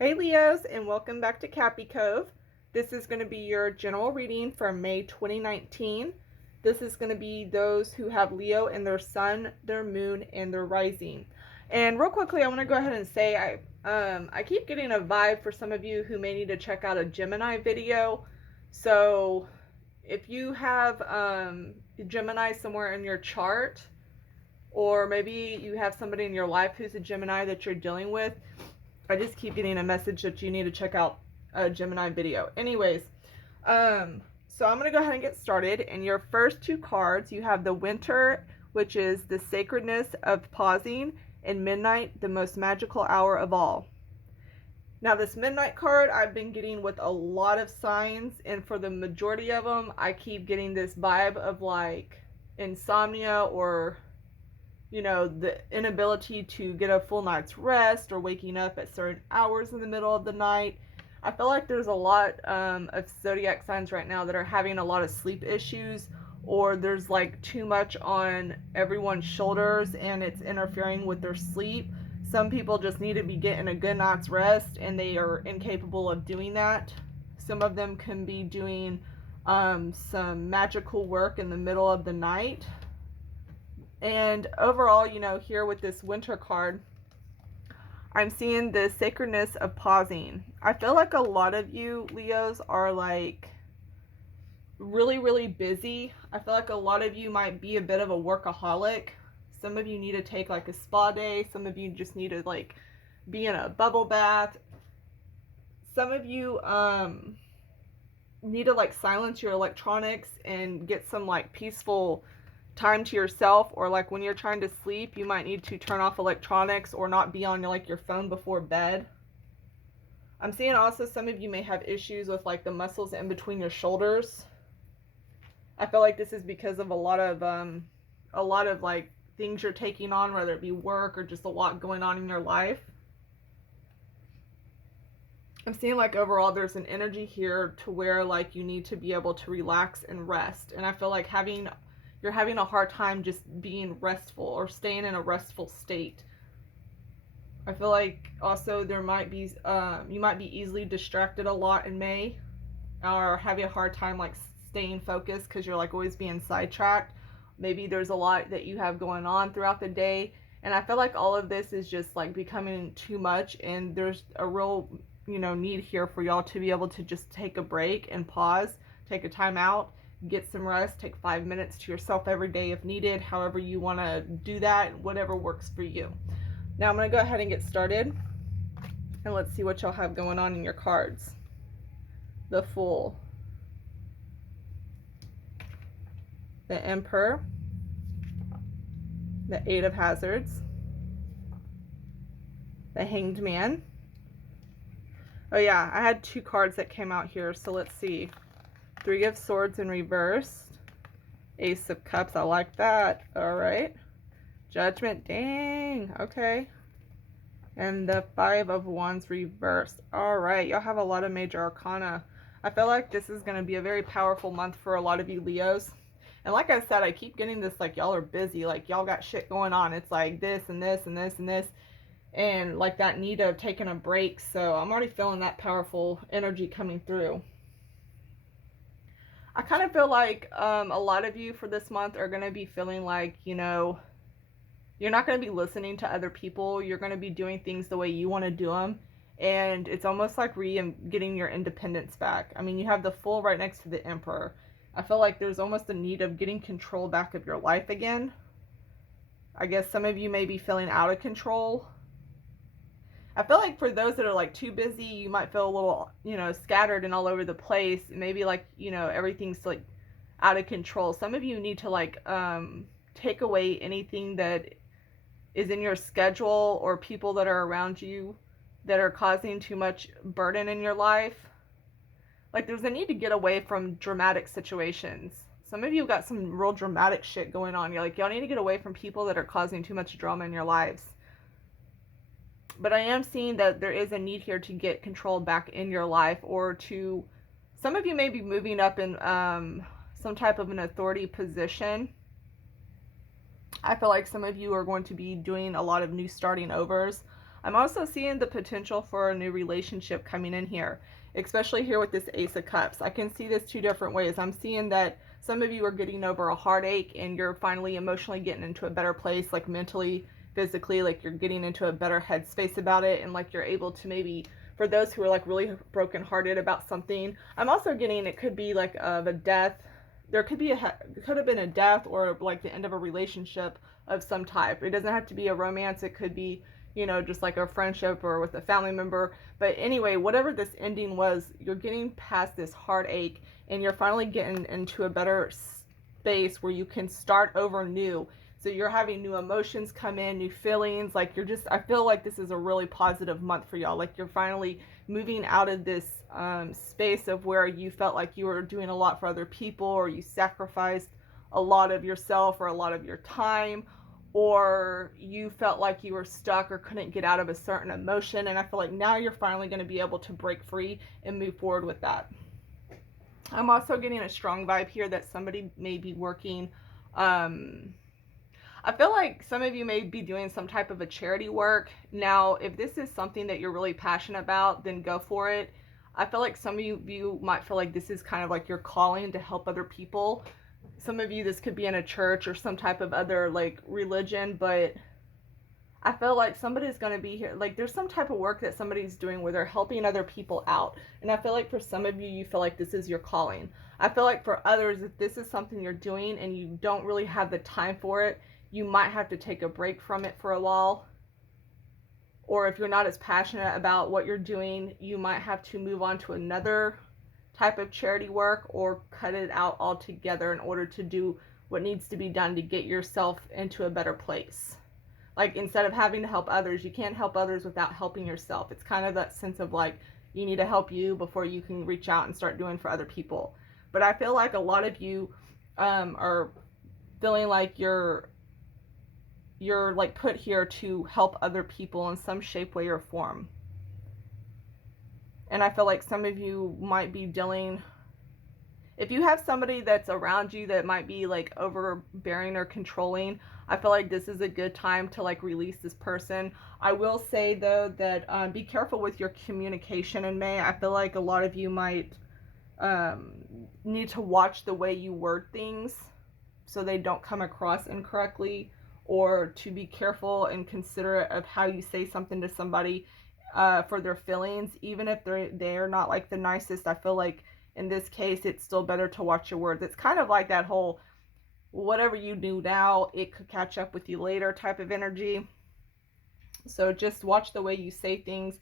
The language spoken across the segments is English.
Hey Leos, and welcome back to Cappy Cove. This is going to be your general reading for May 2019. This is going to be those who have Leo in their sun, their moon, and their rising. And real quickly, I want to go ahead and say I keep getting a vibe for some of you who may need to check out a Gemini video. So if you have Gemini somewhere in your chart, or maybe you have somebody in your life who's a Gemini that you're dealing with, I just keep getting a message that you need to check out a Gemini video. Anyways, so I'm going to go ahead and get started. In your first two cards, you have the Winter, which is the sacredness of pausing, and Midnight, the most magical hour of all. Now, this Midnight card I've been getting with a lot of signs, and for the majority of them, I keep getting this vibe of like insomnia, or the inability to get a full night's rest, or waking up at certain hours in the middle of the night. I feel like there's a lot of zodiac signs right now that are having a lot of sleep issues, or there's like too much on everyone's shoulders and it's interfering with their sleep. Some people just need to be getting a good night's rest and they are incapable of doing that. Some of them can be doing some magical work in the middle of the night. And overall, here with this Winter card, I'm seeing the sacredness of pausing. I feel like a lot of you, Leos, are like really, really busy. I feel like a lot of you might be a bit of a workaholic. Some of you need to take like a spa day. Some of you just need to like be in a bubble bath. Some of you need to like silence your electronics and get some like peaceful time to yourself, or like when you're trying to sleep, you might need to turn off electronics or not be on like your phone before bed. I'm seeing also some of you may have issues with like the muscles in between your shoulders. I feel like this is because of a lot of like things you're taking on, whether it be work or just a lot going on in your life. I'm seeing like overall there's an energy here to where like you need to be able to relax and rest, and I feel like you're having a hard time just being restful or staying in a restful state. I feel like also there might be you might be easily distracted a lot in May, or having a hard time like staying focused because you're like always being sidetracked. Maybe there's a lot that you have going on throughout the day, and I feel like all of this is just like becoming too much, and there's a real need here for y'all to be able to just take a break and pause, take a time out, get some rest, take 5 minutes to yourself every day if needed, however you want to do that, whatever works for you. Now I'm going to go ahead and get started, and let's see what y'all have going on in your cards. The Fool, the Emperor, the Eight of Hazards, the Hanged Man. Oh yeah, I had two cards that came out here, so let's see. Three of Swords in reverse, Ace of Cups, I like that. All right. Judgment, dang, okay. And the Five of Wands reversed. All right, y'all have a lot of major arcana. I feel like this is going to be a very powerful month for a lot of you Leos. And like I said, I keep getting this like y'all are busy, like y'all got shit going on. It's like this and this and this and this, and like that need of taking a break. So I'm already feeling that powerful energy coming through. I kind of feel like a lot of you for this month are going to be feeling like, you're not going to be listening to other people. You're going to be doing things the way you want to do them. And it's almost like getting your independence back. I mean, you have the Fool right next to the Emperor. I feel like there's almost a need of getting control back of your life again. I guess some of you may be feeling out of control. I feel like for those that are like too busy, you might feel a little, scattered and all over the place. Maybe like, everything's like out of control. Some of you need to like take away anything that is in your schedule or people that are around you that are causing too much burden in your life. Like there's a need to get away from dramatic situations. Some of you got some real dramatic shit going on. You're like, y'all need to get away from people that are causing too much drama in your lives. But I am seeing that there is a need here to get control back in your life, or to, some of you may be moving up in some type of an authority position. I feel like some of you are going to be doing a lot of new starting overs. I'm also seeing the potential for a new relationship coming in here, especially here with this Ace of Cups. I can see this two different ways. I'm seeing that some of you are getting over a heartache and you're finally emotionally getting into a better place, like mentally, physically, like you're getting into a better headspace about it, and like you're able to maybe, for those who are like really brokenhearted about something, I'm also getting it could be like of a death. There could be could have been a death or like the end of a relationship of some type. It doesn't have to be a romance. It could be, you know, just like a friendship or with a family member. But anyway, whatever this ending was, you're getting past this heartache and you're finally getting into a better space where you can start over new. So you're having new emotions come in, new feelings. Like you're just, I feel like this is a really positive month for y'all. Like you're finally moving out of this space of where you felt like you were doing a lot for other people, or you sacrificed a lot of yourself or a lot of your time, or you felt like you were stuck or couldn't get out of a certain emotion. And I feel like now you're finally going to be able to break free and move forward with that. I'm also getting a strong vibe here that somebody may be working. I feel like some of you may be doing some type of a charity work. Now, if this is something that you're really passionate about, then go for it. I feel like some of you might feel like this is kind of like your calling to help other people. Some of you, this could be in a church or some type of other like religion, but I feel like somebody's going to be here. Like there's some type of work that somebody's doing where they're helping other people out. And I feel like for some of you, you feel like this is your calling. I feel like for others, if this is something you're doing and you don't really have the time for it, you might have to take a break from it for a while. Or if you're not as passionate about what you're doing, you might have to move on to another type of charity work or cut it out altogether in order to do what needs to be done to get yourself into a better place. Like instead of having to help others, you can't help others without helping yourself. It's kind of that sense of like you need to help you before you can reach out and start doing for other people. But I feel like a lot of you are feeling like you're like put here to help other people in some shape, way, or form. And I feel like some of you might be dealing, if you have somebody that's around you that might be like overbearing or controlling, I feel like this is a good time to like release this person. I will say though that be careful with your communication in May. I feel like a lot of you might need to watch the way you word things so they don't come across incorrectly, or to be careful and considerate of how you say something to somebody for their feelings, even if they're not like the nicest. I feel like in this case, it's still better to watch your words. It's kind of like that whole whatever you do now, it could catch up with you later type of energy. So just watch the way you say things.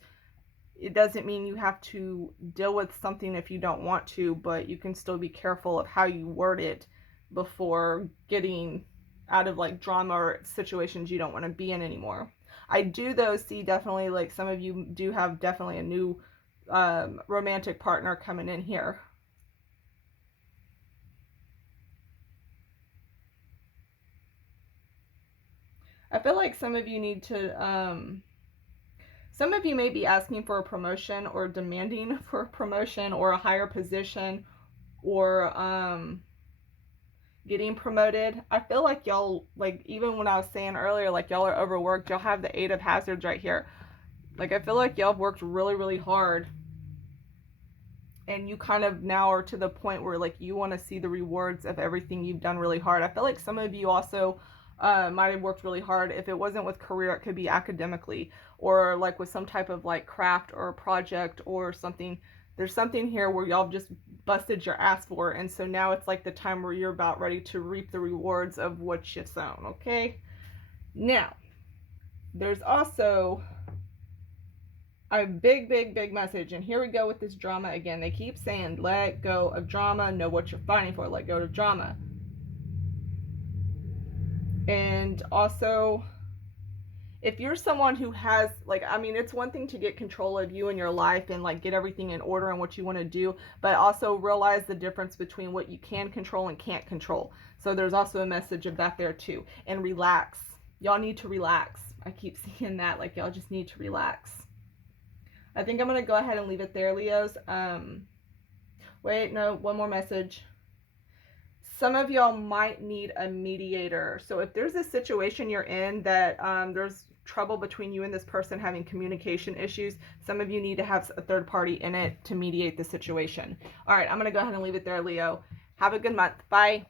It doesn't mean you have to deal with something if you don't want to, but you can still be careful of how you word it before getting out of like drama or situations you don't want to be in anymore. I do though see definitely like some of you do have definitely a new romantic partner coming in here. I feel like some of you need to some of you may be asking for a promotion or demanding for a promotion or a higher position, or getting promoted. I feel like y'all, like even when I was saying earlier, like y'all are overworked, y'all have the Eight of Hazards right here. Like I feel like y'all have worked really, really hard, and you kind of now are to the point where like you want to see the rewards of everything you've done really hard. I feel like some of you also might have worked really hard. If it wasn't with career, it could be academically, or like with some type of like craft or project or something. There's something here where y'all just busted your ass for, and so now it's like the time where you're about ready to reap the rewards of what you sown. Okay, now there's also a big message, and here we go with this drama again. They keep saying let go of drama, know what you're fighting for, let go of drama. And also, if you're someone who has like, I mean, it's one thing to get control of you and your life and like get everything in order and what you want to do, but also realize the difference between what you can control and can't control. So there's also a message of that there too. And relax. Y'all need to relax. I keep seeing that, like y'all just need to relax. I think I'm going to go ahead and leave it there, Leos. Wait, no, one more message. Some of y'all might need a mediator. So if there's a situation you're in that there's trouble between you and this person, having communication issues, some of you need to have a third party in it to mediate the situation. All right, I'm going to go ahead and leave it there, Leo. Have a good month. Bye.